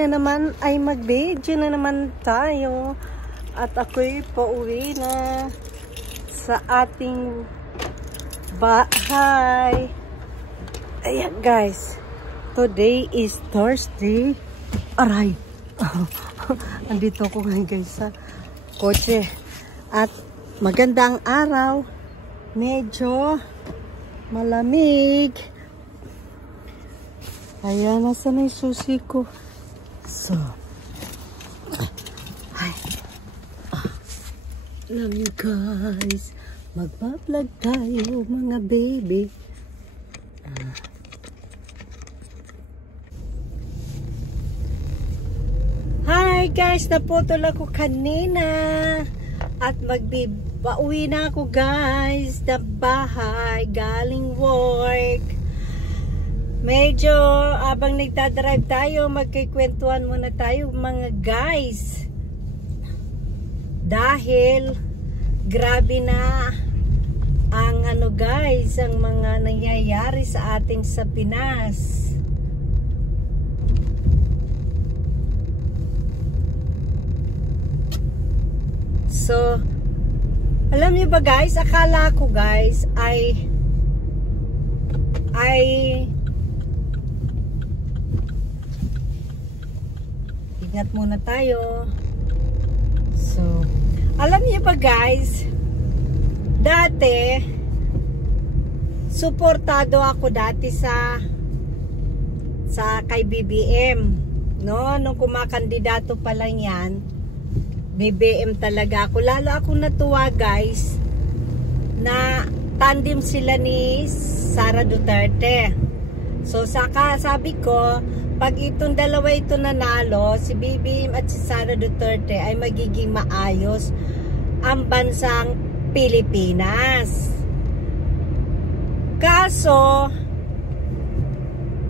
na naman ay mag-video na naman tayo. At ako'y pauwi na sa ating bahay. Ayan guys. Today is Thursday. Aray. Andito ko ngayon guys sa kotse. At magandang araw. Medyo malamig. Ayan, nasa na yung susi ko. So, hi. Alam nyo guys, magpa-vlog tayo mga baby. Hi guys, naputol ako kanina. At pauwi na ako guys sa bahay, galing work. Medyo abang nagdadrive tayo, magkikwentuhan muna tayo mga guys. Dahil grabe na ang guys, ang mga nangyayari sa atin sa Pinas. So, alam niyo ba guys, akala ko guys ay ingat muna tayo. So, alam niyo ba guys, dati suportado ako dati sa kay BBM, no? Nung kumakandidato pa lang yan, BBM talaga ako. Lalo akong natuwa guys na tandem sila ni Sara Duterte. So sabi ko, pag itong dalawa ito nanalo, si BBM at si Sara Duterte, ay magiging maayos ang bansang Pilipinas. Kaso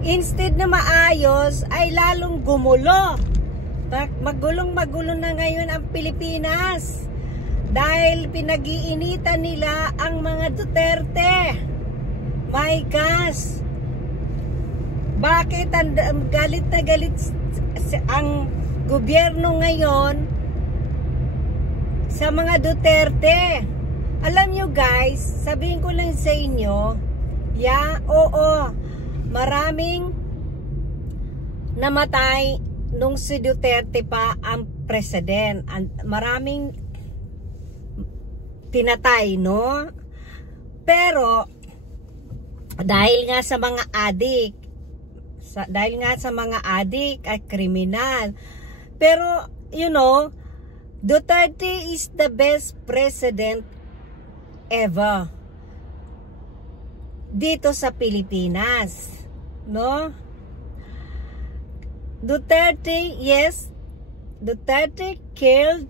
instead na maayos ay lalong gumulo. Magulong-magulo na ngayon ang Pilipinas dahil pinag-iinitan nila ang mga Duterte. My gosh, bakit galit na galit ang gobyerno ngayon sa mga Duterte? Alam nyo guys, sabihin ko lang sa inyo, oo, maraming namatay nung si Duterte pa ang president. Maraming pinatay, no? Pero dahil nga sa mga adik, at kriminal. Pero you know, Duterte is the best president ever dito sa Pilipinas, no? Duterte, yes, Duterte killed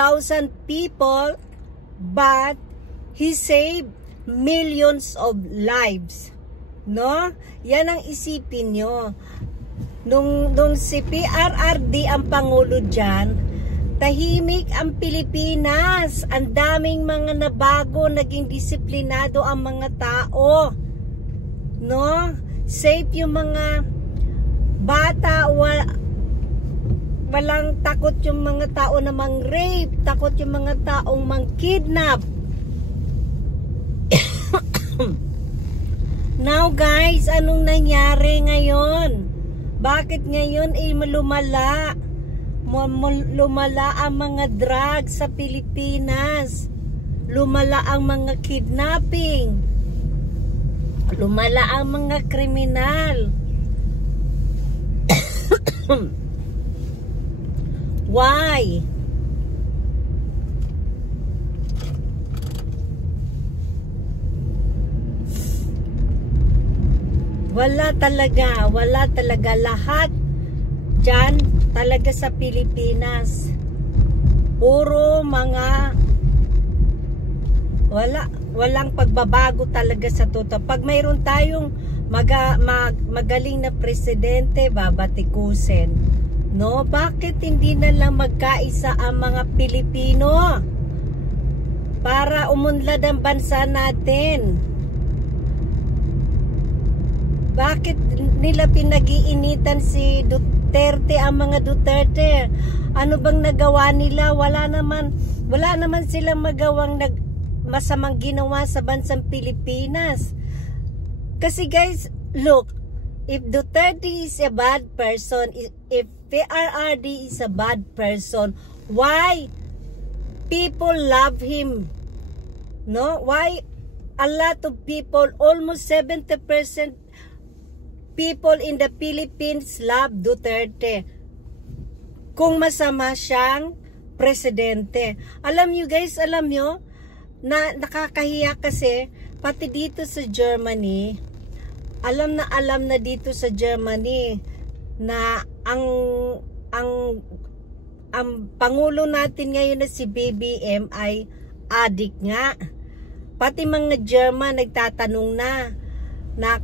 1,000 people, but he saved millions of lives, no? Yan ang isipin nyo. Nung si PRRD ang pangulo dyan, tahimik ang Pilipinas. Ang daming mga nabago, naging disiplinado ang mga tao, no? Safe yung mga bata, walang takot yung mga tao na mang-rape, takot yung mga taong mang-kidnap. Now guys, anong nangyari ngayon? Bakit ngayon lumala ang mga drugs sa Pilipinas? Lumala ang mga kidnapping. Lumala ang mga kriminal. Why? Wala talaga lahat dyan talaga sa Pilipinas. Puro mga walang pagbabago talaga sa totoo. Pag mayroon tayong magaling na presidente, babatikusin, no? Bakit hindi na lang magkaisa ang mga Pilipino para umunlad ang bansa natin? Bakit nila pinag-iinitan si Duterte ang mga Duterte. Ano bang nagawa nila? Wala naman silang magawang masamang ginawa sa bansang Pilipinas. Kasi guys, look, if Duterte is a bad person, if PRRD is a bad person, why people love him? No? Why a lot of people, almost 70% people in the Philippines love Duterte kung masama siyang presidente? Alam nyo guys, alam nyo na nakakahiya kasi pati dito sa Germany, alam na dito sa Germany na ang pangulo natin ngayon na si BBM ay adik nga. Pati mga German nagtatanong na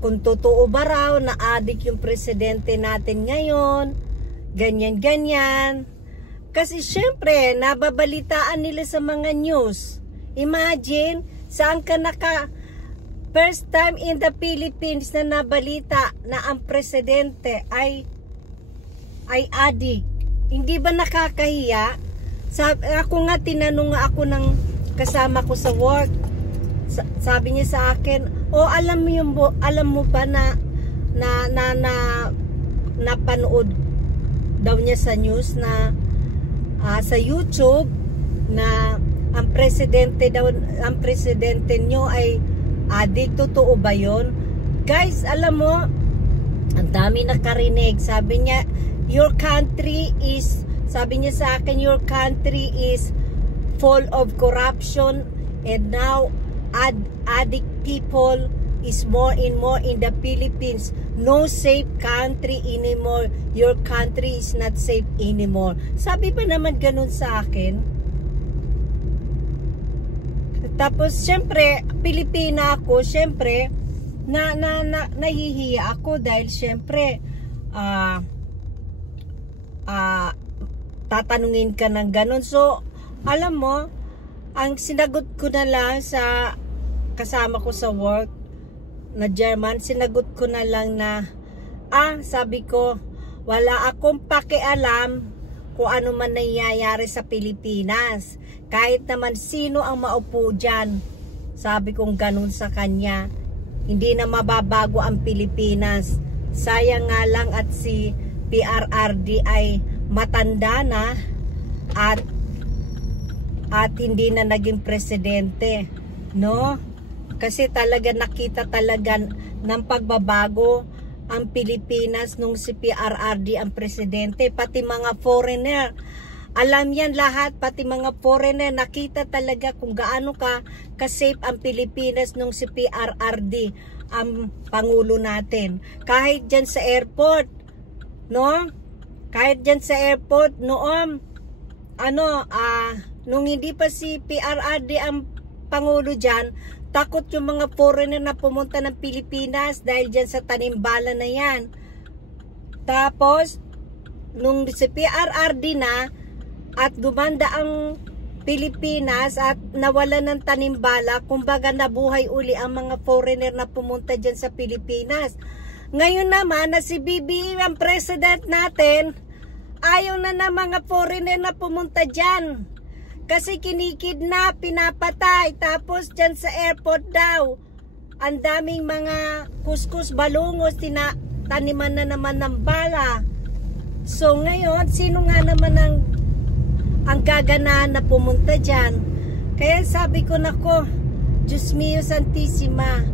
kung totoo ba raw na adik yung presidente natin ngayon, ganyan. Kasi syempre, nababalitaan nila sa mga news. Imagine, saan ka first time in the Philippines na nabalita na ang presidente ay adik. Hindi ba nakakahiya? Ako nga, tinanong nga ako ng kasama ko sa work. Sabi niya sa akin, alam mo ba na napanood daw niya sa news na sa YouTube na ang presidente nyo ay adik. Totoo ba yun? Guys, alam mo, ang dami nakarinig. Sabi niya, sabi niya sa akin, your country is full of corruption and now addict people is more and more in the Philippines. No safe country anymore. Your country is not safe anymore. Sabi pa naman ganun sa akin. Tapos syempre, Pilipina ako, syempre nahihiya ako dahil syempre tatanungin ka ng ganun. So, alam mo, ang sinagot ko na lang sa kasama ko sa work na German, sinagot ko na lang na, sabi ko, wala akong pakialam kung ano man nangyayari sa Pilipinas. Kahit naman sino ang maupo dyan. Sabi kong ganun sa kanya. Hindi na mababago ang Pilipinas. Sayang nga lang at si PRRD ay matanda na at hindi na naging presidente, no? Kasi talaga nakita talaga ng pagbabago ang Pilipinas nung si PRRD ang presidente. Pati mga foreigner, alam yan lahat, pati mga foreigner nakita talaga kung gaano ka-safe ang Pilipinas nung si PRRD ang pangulo natin. Kahit dyan sa airport, no? Kahit dyan sa airport noon, nung hindi pa si PRRD ang pangulo dyan, takot yung mga foreigner na pumunta ng Pilipinas dahil dyan sa tanimbala na yan. Tapos, nung si PRRD na at gumanda ang Pilipinas at nawala ng tanimbala, kumbaga nabuhay uli ang mga foreigner na pumunta dyan sa Pilipinas. Ngayon naman na si BBM ang president natin, ayaw na mga foreigner na pumunta dyan. Kasi kinikidnap, pinapatay. Tapos dyan sa airport daw, ang daming mga kuskus, balungos, taniman na naman ng bala. So ngayon, sino nga naman ang gaganahan na pumunta dyan? Kaya sabi ko, nako, Diyos mio Santissima,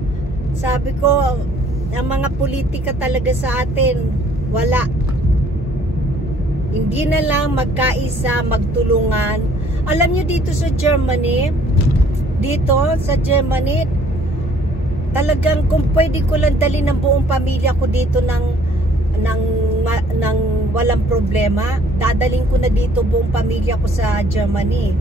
sabi ko, ang mga politika talaga sa atin, wala. Hindi na lang magkaisa, magtulungan. Alam nyo dito sa Germany, talagang kung pwede ko lang dali ng buong pamilya ko dito ng walang problema, dadaling ko na dito buong pamilya ko sa Germany.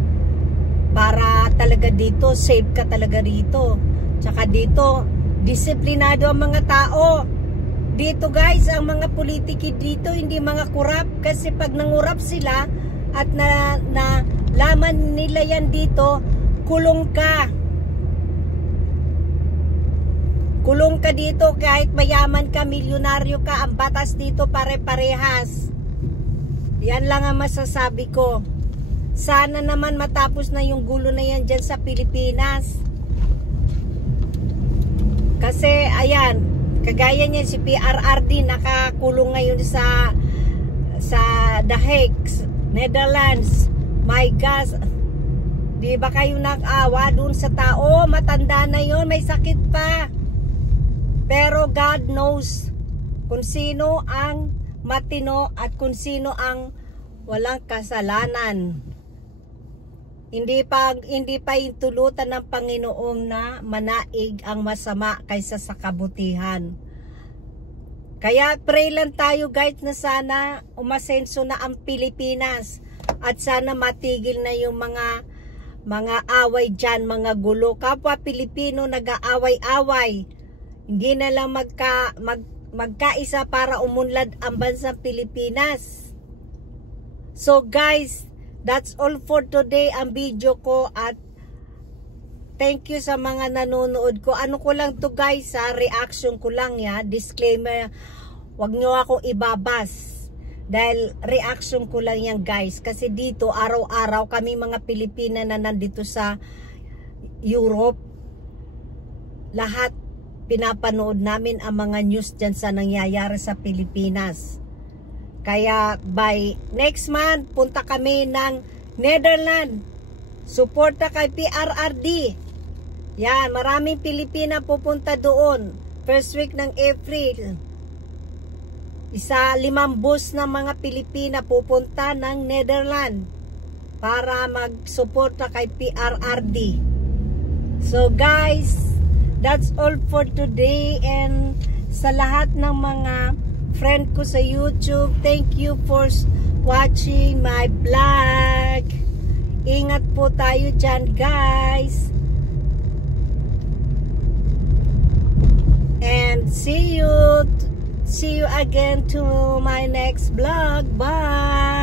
Para talaga dito, safe ka talaga rito. Tsaka dito, disiplinado ang mga tao. Dito guys, ang mga politiki dito hindi mga kurap, kasi pag nangurap sila at laman nila yan dito, kulong ka. Kulong ka dito kahit mayaman ka, milyonaryo ka, ang batas dito pare-parehas. Yan lang ang masasabi ko. Sana naman matapos na yung gulo na yan dyan sa Pilipinas. Kasi ayan, kagaya niyan si PRRD nakakulong ngayon sa The Hague, Netherlands. My gosh, di ba kayo nag-awa dun sa tao? Matanda na yon, may sakit pa. Pero God knows kung sino ang matino at kung sino ang walang kasalanan. Hindi pa intulutan ng Panginoon na manaig ang masama kaysa sa kabutihan. Kaya pray lang tayo guys na sana umasenso na ang Pilipinas at sana matigil na yung mga away dyan, mga gulo. Kapwa Pilipino nag-aaway-away. Hindi na lang magkaisa para umunlad ang bansang Pilipinas. So guys, that's all for today ang video ko at thank you sa mga nanonood ko. Ano ko lang to guys, reaction ko lang ya, disclaimer, wag nyo akong ibabas dahil reaction ko lang yan guys, kasi dito araw-araw kami mga Pilipina na nandito sa Europe, lahat pinapanood namin ang mga news dyan sa nangyayari sa Pilipinas. Kaya by next month, punta kami ng Netherlands. Suporta kay PRRD. Yan, maraming Pilipina pupunta doon. First week ng April. 5 bus ng mga Pilipina pupunta ng Netherlands para magsuporta kay PRRD. So guys, that's all for today, and sa lahat ng mga friend ko sa YouTube, thank you for watching my vlog. Ingat po tayo dyan guys. And see you again to my next vlog. Bye!